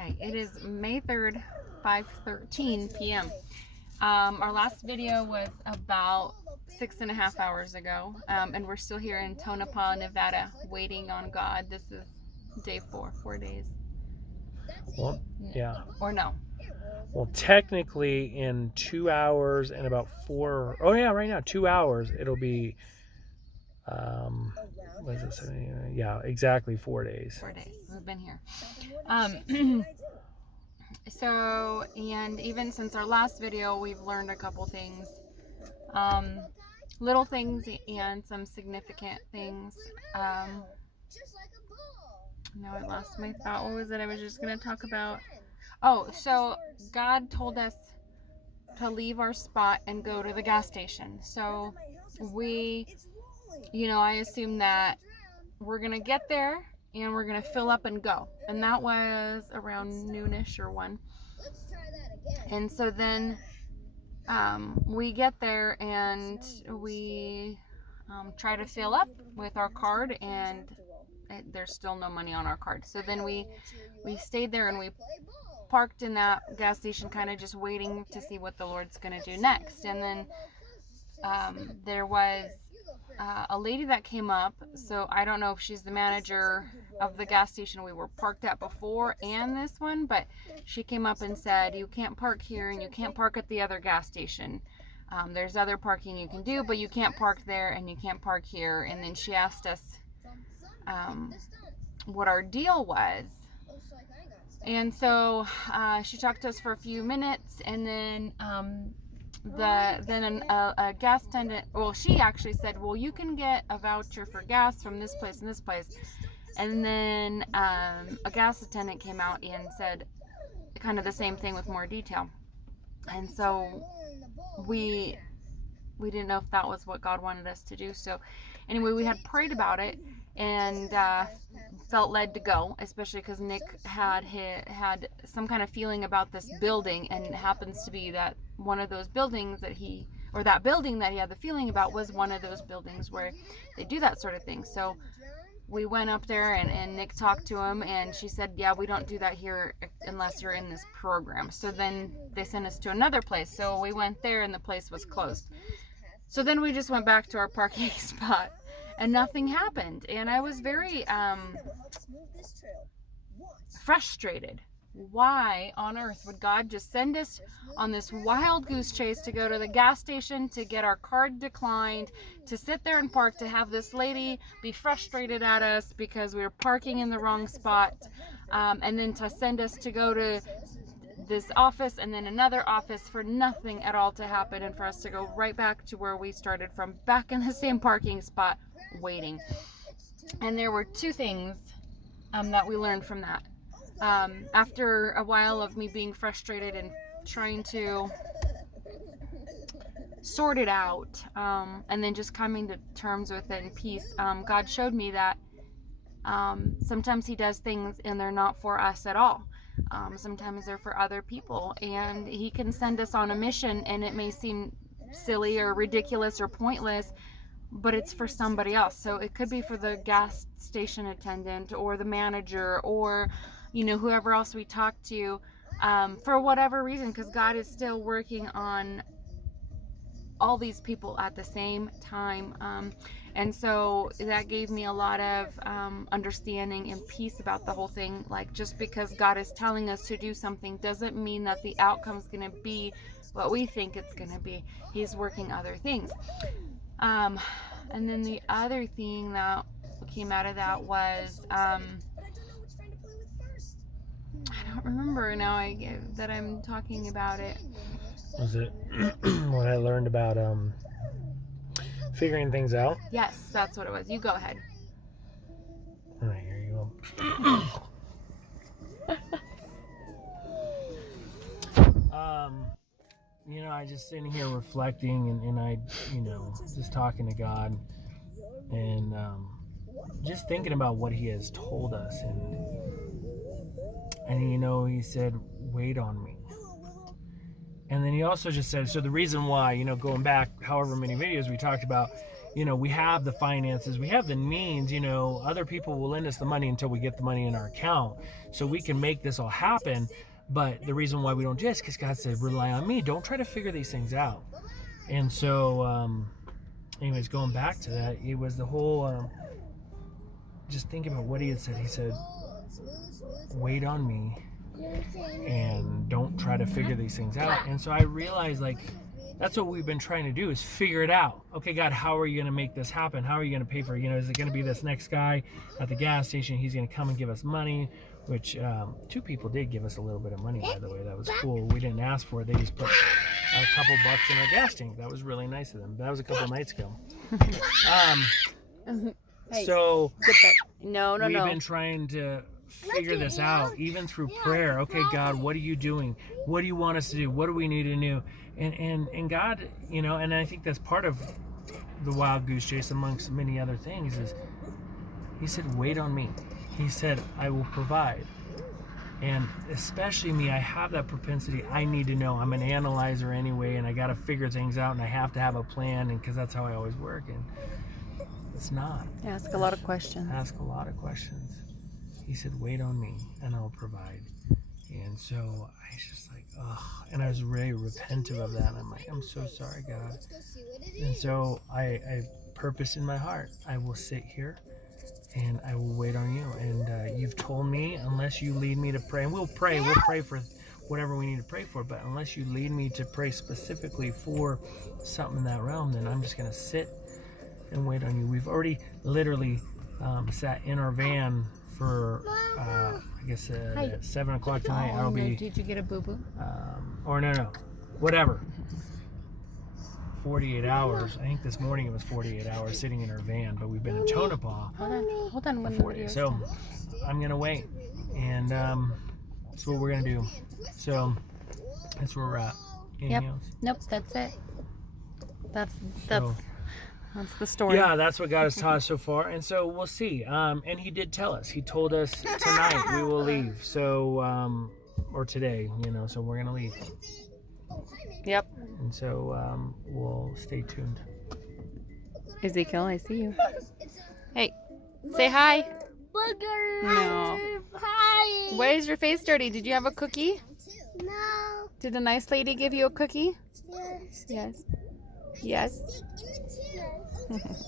Okay, it is May 3rd, 5:13 p.m. Our last video was about 6.5 hours ago, and we're still here in Tonopah, Nevada, waiting on God. This is day 4 days. Well, yeah. Or no. Well, technically in 2 hours and about 4, oh yeah, right now, 2 hours, it'll be, what is this? Yeah, exactly 4 days. 4 days. We've been here. So, and even since our last video, we've learned a couple things. Little things and some significant things. Now I lost my thought. What was it I was just going to talk about? Oh, so God told us to leave our spot and go to the gas station. So we, I assume that we're going to get there and we're going to fill up and go. And that was around noonish or 1. And so then we get there and we try to fill up with our card, and there's still no money on our card. So then we stayed there and we parked in that gas station, kind of just waiting to see what the Lord's going to do next. And then there was a lady that came up. So I don't know if she's the manager of the gas station we were parked at before and this one, but she came up and said, you can't park here and you can't park at the other gas station. There's other parking you can do, but you can't park there and you can't park here. And then she asked us what our deal was. And so she talked to us for a few minutes, and then a gas attendant, well, she actually said, well, you can get a voucher for gas from this place and this place. And then a gas attendant came out and said kind of the same thing with more detail. And so we didn't know if that was what God wanted us to do. So anyway, we had prayed about it and felt led to go, especially because Nick had some kind of feeling about this building, and it happens to be that one of those buildings that building that he had the feeling about was one of those buildings where they do that sort of thing. So we went up there and Nick talked to him, and she said, yeah, we don't do that here unless you're in this program. So then they sent us to another place. So we went there and the place was closed. So then we just went back to our parking spot and nothing happened. And I was very frustrated. Why on earth would God just send us on this wild goose chase to go to the gas station, to get our card declined, to sit there and park, to have this lady be frustrated at us because we were parking in the wrong spot, and then to send us to go to this office and then another office for nothing at all to happen, and for us to go right back to where we started from, back in the same parking spot waiting. And there were 2 things that we learned from that. After a while of me being frustrated and trying to sort it out, and then just coming to terms with it in peace, God showed me that sometimes he does things and they're not for us at all. Sometimes they're for other people, and he can send us on a mission, and it may seem silly or ridiculous or pointless, but it's for somebody else. So it could be for the gas station attendant or the manager or whoever else we talk to, for whatever reason, because God is still working on all these people at the same time. And so that gave me a lot of understanding and peace about the whole thing. Like, just because God is telling us to do something doesn't mean that the outcome is going to be what we think it's going to be. He's working other things. And then the other thing that came out of that was, I don't remember now that I'm talking about it. Was it what I learned about figuring things out? Yes, that's what it was. You go ahead. All right, here you go. I just sitting here reflecting and I, just talking to God and just thinking about what he has told us. And he said, wait on me. And then he also just said, so the reason why, going back however many videos we talked about, we have the finances, we have the means, other people will lend us the money until we get the money in our account. So we can make this all happen. But the reason why we don't do it is because God said, rely on me. Don't try to figure these things out. And so, anyways, going back to that, it was the whole, just thinking about what he had said. He said, wait on me and don't try to figure these things out. And so I realized, like, that's what we've been trying to do, is figure it out. Okay, God, how are you going to make this happen? How are you going to pay for it? Is it going to be this next guy at the gas station? He's going to come and give us money, which 2 people did give us a little bit of money, by the way. That was cool. We didn't ask for it. They just put a couple bucks in our gas tank. That was really nice of them. That was a couple nights ago. So we've been trying to figure this out, even through prayer. Okay, God, what are you doing? What do you want us to do? What do we need to do? And God, and I think that's part of the wild goose chase, amongst many other things, is he said, wait on me. He said, I will provide. And especially me, I have that propensity. I need to know. I'm an analyzer anyway, and I got to figure things out, and I have to have a plan, and because that's how I always work. And it's not. Ask a lot of questions. Ask a lot of questions. He said, wait on me, and I'll provide. And so I was just like, oh, and I was really repentive of that. And I'm like, I'm so sorry, God. And so I purposed in my heart, I will sit here and I will wait on you. And you've told me, unless you lead me to pray, and we'll pray for whatever we need to pray for, but unless you lead me to pray specifically for something in that realm, then I'm just going to sit and wait on you. We've already literally sat in our van for I guess at 7 o'clock tonight. I'll be. Did you get a boo boo? Or no, whatever. 48 hours. I think this morning it was 48 hours sitting in our van, but we've been in Tonopah. Hold on. For 40. So I'm gonna wait, and that's what we're gonna do. So that's where we're at. Anything else? Nope. That's it. That's the story. Yeah, that's what God has taught us so far, and so we'll see. And He did tell us. He told us tonight we will leave. So, or today, so we're gonna leave. Yep. And so we'll stay tuned. Ezekiel, I see you. Hey, say hi. No. Hi. Why is your face dirty? Did you have a cookie? No. Did a nice lady give you a cookie? Yes. Yes. Yes. Yes.